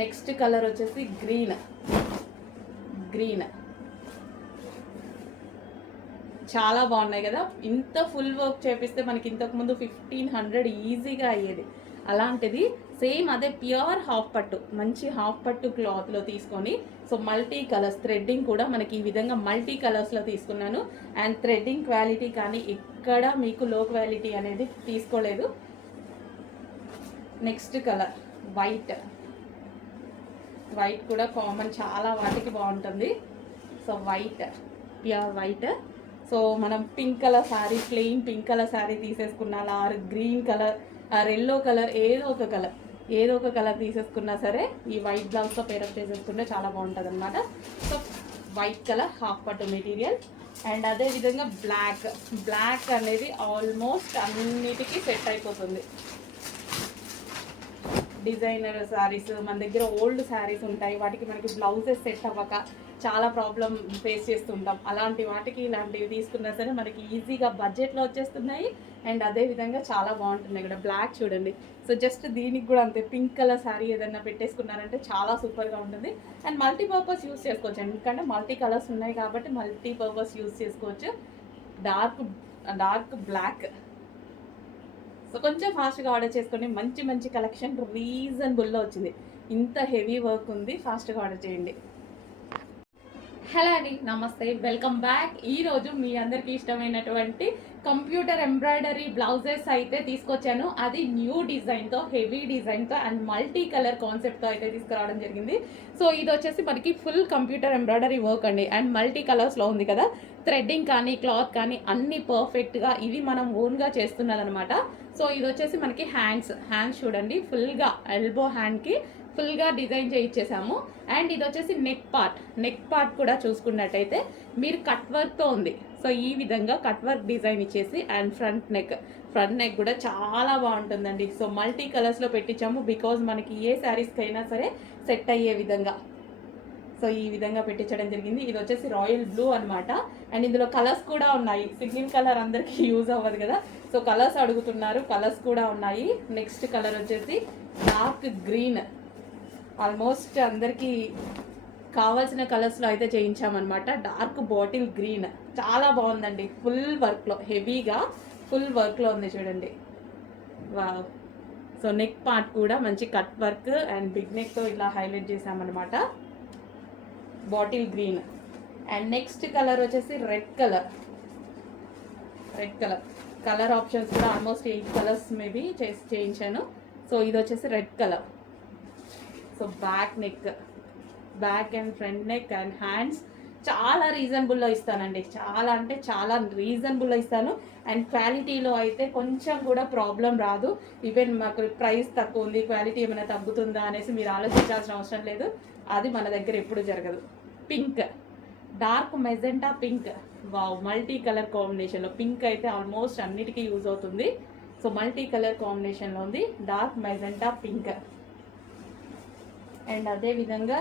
Next colour వచ్చేసి green. చాలా బాగున్నాయి కదా. ఇంత ఫుల్ వర్క్ చేపిస్తే మనకి ఇంతకుముందు 1500 ఈజీగా అయ్యేది. అలాంటిది సేమ్ అదే ప్యూర్ హాఫ్ పట్టు, మంచి హాఫ్ పట్టు క్లాత్లో తీసుకొని, సో మల్టీ కలర్స్, థ్రెడ్డింగ్ కూడా మనకి ఈ విధంగా మల్టీ కలర్స్లో తీసుకున్నాను. అండ్ థ్రెడ్డింగ్ క్వాలిటీ కానీ ఎక్కడ మీకు లో క్వాలిటీ అనేది తీసుకోలేదు. నెక్స్ట్ కలర్ వైట్ కూడా కామన్, చాలా వాటికి బాగుంటుంది. So white, pure white. So మనం pink colour sari, plain pink colour sari తీసేసుకున్నా, or green colour or yellow colour, ఏదో ఒక కలర్ తీసేసుకున్నా సరే ఈ వైట్ బ్లౌజ్తో పేరప్ చేసేసుకుంటే చాలా బాగుంటుంది అనమాట. సో వైట్ కలర్ హాఫ్ పట్టు మెటీరియల్. అండ్ అదేవిధంగా బ్లాక్ అనేది ఆల్మోస్ట్ అన్నిటికీ సెట్ అయిపోతుంది. డిజైనర్ శారీస్ మన దగ్గర ఓల్డ్ శారీస్ ఉంటాయి, వాటికి మనకి బ్లౌజెస్ సెట్ అవ్వక చాలా ప్రాబ్లం ఫేస్ చేస్తుంటాం. అలాంటి వాటికి ఇలాంటివి తీసుకున్నా సరే మనకి ఈజీగా బడ్జెట్లో వచ్చేస్తున్నాయి. అండ్ అదేవిధంగా చాలా బాగుంటున్నాయి కూడా. బ్లాక్ చూడండి. సో జస్ట్ దీనికి కూడా అంతే, పింక్ కలర్ శారీ ఏదైనా పెట్టేసుకున్నారంటే చాలా సూపర్గా ఉంటుంది. అండ్ మల్టీపర్పస్ యూస్ చేసుకోవచ్చు, ఎందుకంటే మల్టీ కలర్స్ ఉన్నాయి కాబట్టి మల్టీపర్పస్ యూస్ చేసుకోవచ్చు. Dark black. సో కొంచెం ఫాస్ట్గా ఆర్డర్ చేసుకొని మంచి కలెక్షన్ రీజనబుల్లో వచ్చింది. ఇంత హెవీ వర్క్ ఉంది, ఫాస్ట్గా ఆర్డర్ చేయండి. హలో అండి, నమస్తే, వెల్కమ్ బ్యాక్. ఈరోజు మీ అందరికీ ఇష్టమైనటువంటి కంప్యూటర్ ఎంబ్రాయిడరీ బ్లౌజెస్ అయితే తీసుకొచ్చాను. అది న్యూ డిజైన్తో, హెవీ డిజైన్తో అండ్ మల్టీ కలర్ కాన్సెప్ట్తో అయితే తీసుకురావడం జరిగింది. సో ఇది వచ్చేసి మనకి ఫుల్ కంప్యూటర్ ఎంబ్రాయిడరీ వర్క్ అండి. అండ్ మల్టీ కలర్స్లో ఉంది కదా. థ్రెడ్డింగ్ కానీ క్లాత్ కానీ అన్ని పర్ఫెక్ట్గా ఇవి మనం ఓన్గా చేస్తున్నదనమాట. సో ఇది వచ్చేసి మనకి హ్యాండ్స్ చూడండి, ఫుల్గా ఎల్బో హ్యాండ్కి ఫుల్గా డిజైన్ చేయించేసాము. అండ్ ఇది వచ్చేసి నెక్ పార్ట్ కూడా చూసుకున్నట్టయితే మీరు కట్ వర్క్తో ఉంది. సో ఈ విధంగా కట్ వర్క్ డిజైన్ ఇచ్చేసి, అండ్ ఫ్రంట్ నెక్ కూడా చాలా బాగుంటుందండి. సో మల్టీ కలర్స్లో పెట్టించాము, బికాజ్ మనకి ఏ శారీస్కి అయినా సరే సెట్ అయ్యే విధంగా. సో ఈ విధంగా పెట్టించడం జరిగింది. ఇది వచ్చేసి రాయల్ బ్లూ అనమాట. అండ్ ఇందులో కలర్స్ కూడా ఉన్నాయి. సింగిల్ కలర్ అందరికీ యూజ్ అవ్వదు కదా, సో కలర్స్ అడుగుతున్నారు, కలర్స్ కూడా ఉన్నాయి. నెక్స్ట్ కలర్ వచ్చేసి డార్క్ గ్రీన్. ఆల్మోస్ట్ అందరికీ కావాల్సిన కలర్స్లో అయితే చేయించామన్నమాట. డార్క్ బాటిల్ గ్రీన్ చాలా బాగుందండి. ఫుల్ వర్క్లో, హెవీగా ఫుల్ వర్క్లో ఉంది చూడండి. వావ్. సో నెక్ పార్ట్ కూడా మంచి కట్ వర్క్ అండ్ బిగ్ నెక్తో ఇలా హైలైట్ చేసామన్నమాట. Bottle green. And next colour వచ్చేసి రెడ్ కలర్ ఆప్షన్స్ కూడా ఆల్మోస్ట్ 8 కలర్స్ మేబీ చేయించాను. సో ఇది వచ్చేసి red colour. So back and front neck and hands చాలా రీజనబుల్లో ఇస్తానండి. చాలా అంటే చాలా రీజనబుల్లో ఇస్తాను. అండ్ క్వాలిటీలో అయితే కొంచెం కూడా ప్రాబ్లం రాదు. ఈవెన్ మాకు ప్రైస్ తక్కువ ఉంది, క్వాలిటీ ఏమైనా తగ్గుతుందా అనేసి మీరు ఆలోచించాల్సిన అవసరం లేదు. అది మన దగ్గర ఎప్పుడు జరగదు. Pink, dark magenta pink. Wow, multi colour కాంబినేషన్లో. పింక్ అయితే ఆల్మోస్ట్ అన్నిటికీ యూజ్ అవుతుంది. సో మల్టీ కలర్ కాంబినేషన్లో ఉంది, డార్క్ మెజెంటా పింక్. అండ్ అదేవిధంగా